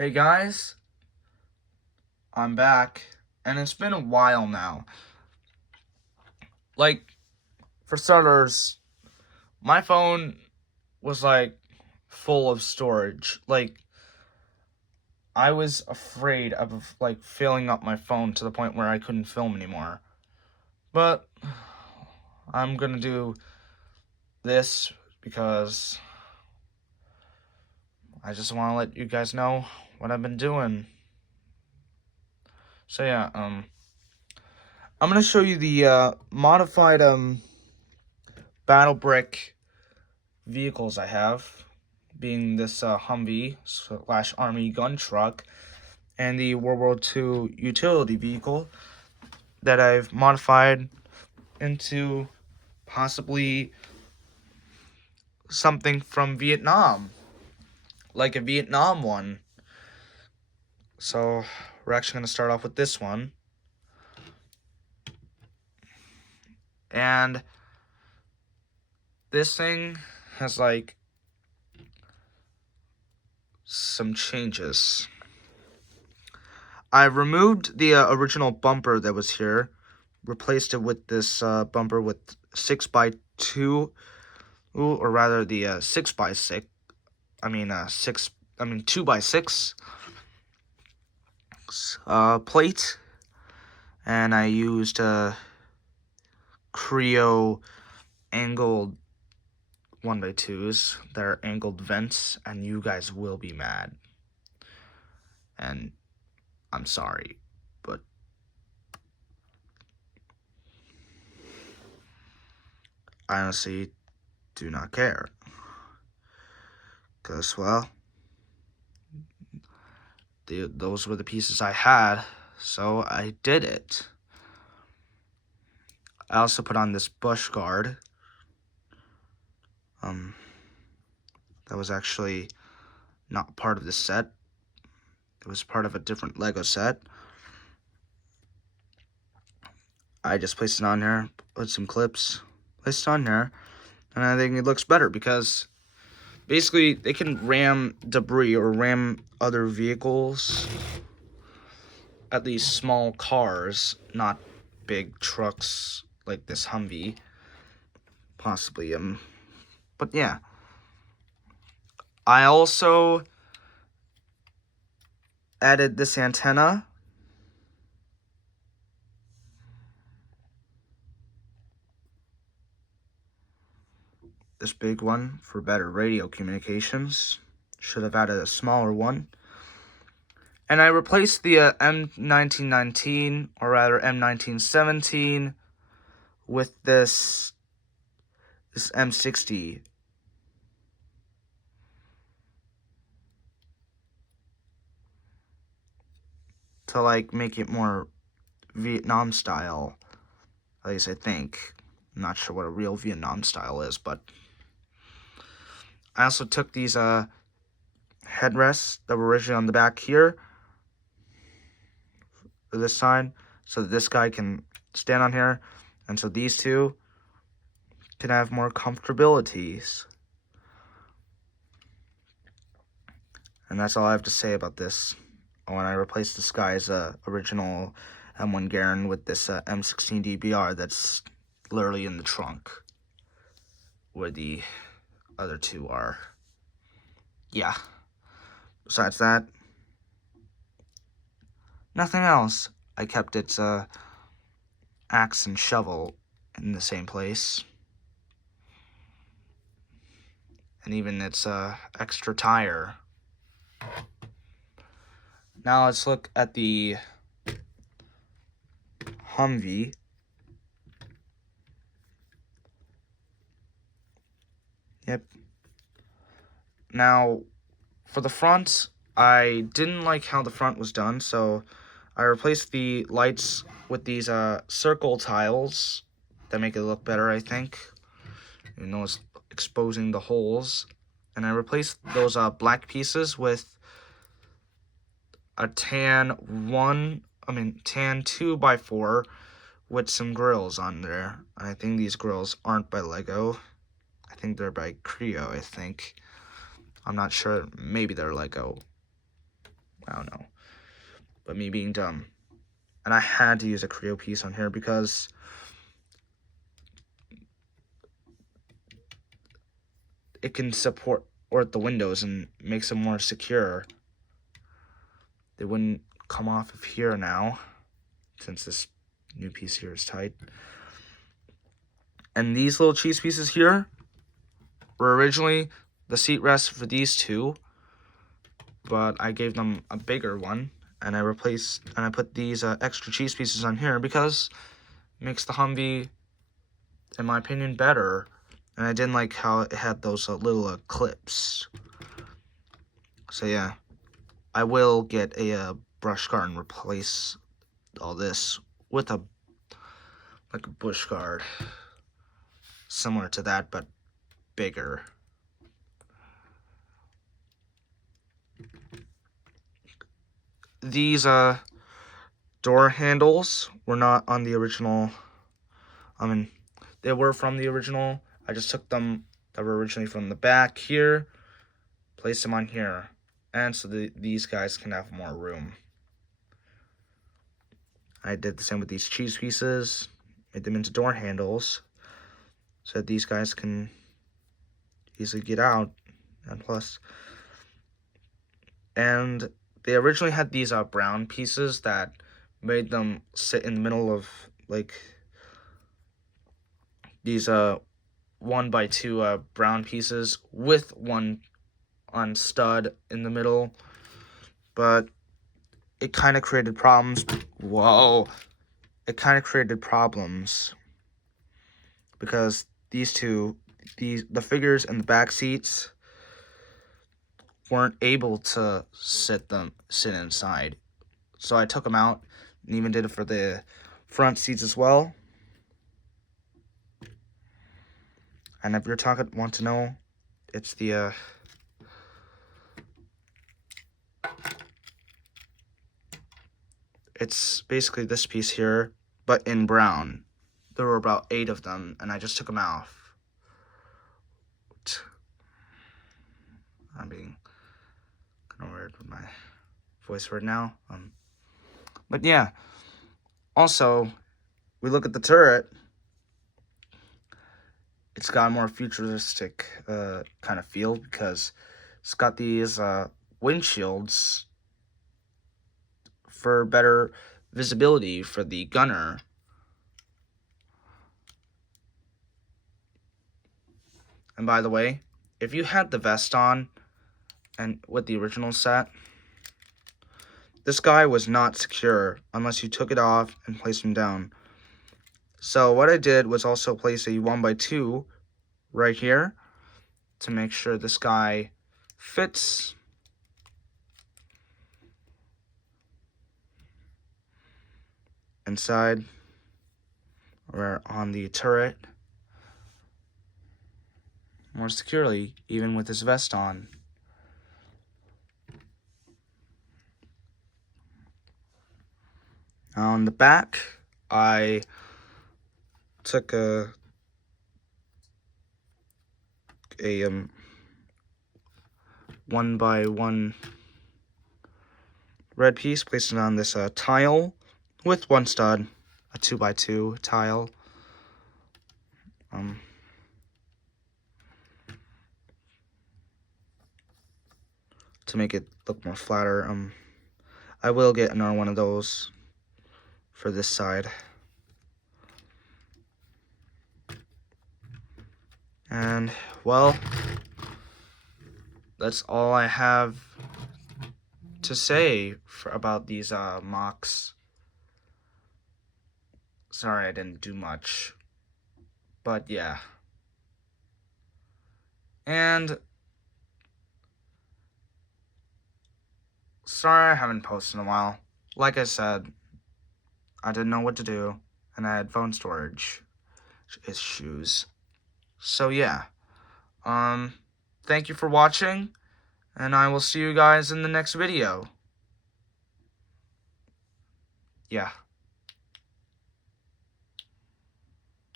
Hey guys, I'm back, and it's been a while now. Like, for starters, my phone was full of storage. I was afraid of filling up my phone to the point where I couldn't film anymore. But I'm gonna do this because I just want to let you guys know what I've been doing. So yeah, I'm gonna show you the modified battle brick vehicles I have, being this Humvee / Army gun truck and the WW2 utility vehicle that I've modified into possibly something from Vietnam, like a Vietnam one. So we're actually going to start off with this one. And this thing has some changes. I removed the original bumper that was here, replaced it with this bumper with 6x2, or rather the 6x6. I mean 2x6 plate, and I used Creo angled 1x2s. They're angled vents, and you guys will be mad. And I'm sorry, but I honestly do not care. Because, well, those were the pieces I had, so I did it. I also put on this bush guard. That was actually not part of the set. It was part of a different Lego set. I just placed it on there, put some clips, placed it on there, and I think it looks better because basically they can ram debris or ram other vehicles, at least small cars, not big trucks like this Humvee, possibly. But yeah, I also added this antenna. This big one for better radio communications. Should have added a smaller one. And I replaced the M1919, or rather M1917, with this M60. To make it more Vietnam style, at least I think. I'm not sure what a real Vietnam style is, but I also took these headrests that were originally on the back here for this side, so that this guy can stand on here, and so these two can have more comfortabilities. And that's all I have to say about this. When I replaced this guy's original M1 Garand with this M16 DBR that's literally in the trunk where the other two are. Yeah. Besides that, nothing else. I kept its axe and shovel in the same place. And even its extra tire. Now let's look at the Humvee. Yep. Now, for the front, I didn't like how the front was done, so I replaced the lights with these circle tiles that make it look better, I think. Even though it's exposing the holes. And I replaced those black pieces with a tan 2x4 with some grills on there. And I think these grills aren't by Lego. I think they're by Creo, I think. I'm not sure. Maybe they're Lego. I don't know. But me being dumb. And I had to use a Creo piece on here because it can support the windows and makes them more secure. They wouldn't come off of here now, since this new piece here is tight. And these little cheese pieces here were originally the seat rests for these two, but I gave them a bigger one, and I put these extra cheese pieces on here because it makes the Humvee, in my opinion, better. And I didn't like how it had those little clips. So yeah, I will get a brush guard and replace all this with a bush guard, similar to that but bigger. These door handles were not on the original. I mean, they were from the original. I just took them that were originally from the back here, placed them on here, and so these guys can have more room. I did the same with these cheese pieces, made them into door handles, so that these guys can easily get out. And plus, and they originally had these brown pieces that made them sit in the middle of like these 1x2 brown pieces with one on stud in the middle, but it kind of created problems. Whoa! It kind of created problems because the figures in the back seats weren't able to sit inside. So I took them out and even did it for the front seats as well. And if you're want to know, it's the it's basically this piece here, but in brown. There were about 8 of them, and I just took them off. I'm being kind of weird with my voice right now. But yeah. Also, we look at the turret. It's got a more futuristic kind of feel because it's got these windshields for better visibility for the gunner. And by the way, if you had the vest on and with the original set, this guy was not secure unless you took it off and placed him down. So what I did was also place a 1x2 right here to make sure this guy fits. Inside or on the turret more securely, even with his vest on. On the back, I took a 1x1 red piece, placed it on this tile with one stud, a 2x2 tile. To make it look more flatter. I will get another one of those for this side. And, well, that's all I have to say about these mocks. Sorry I didn't do much. But, yeah. And sorry I haven't posted in a while. Like I said, I didn't know what to do, and I had phone storage issues. So yeah, thank you for watching, and I will see you guys in the next video. Yeah.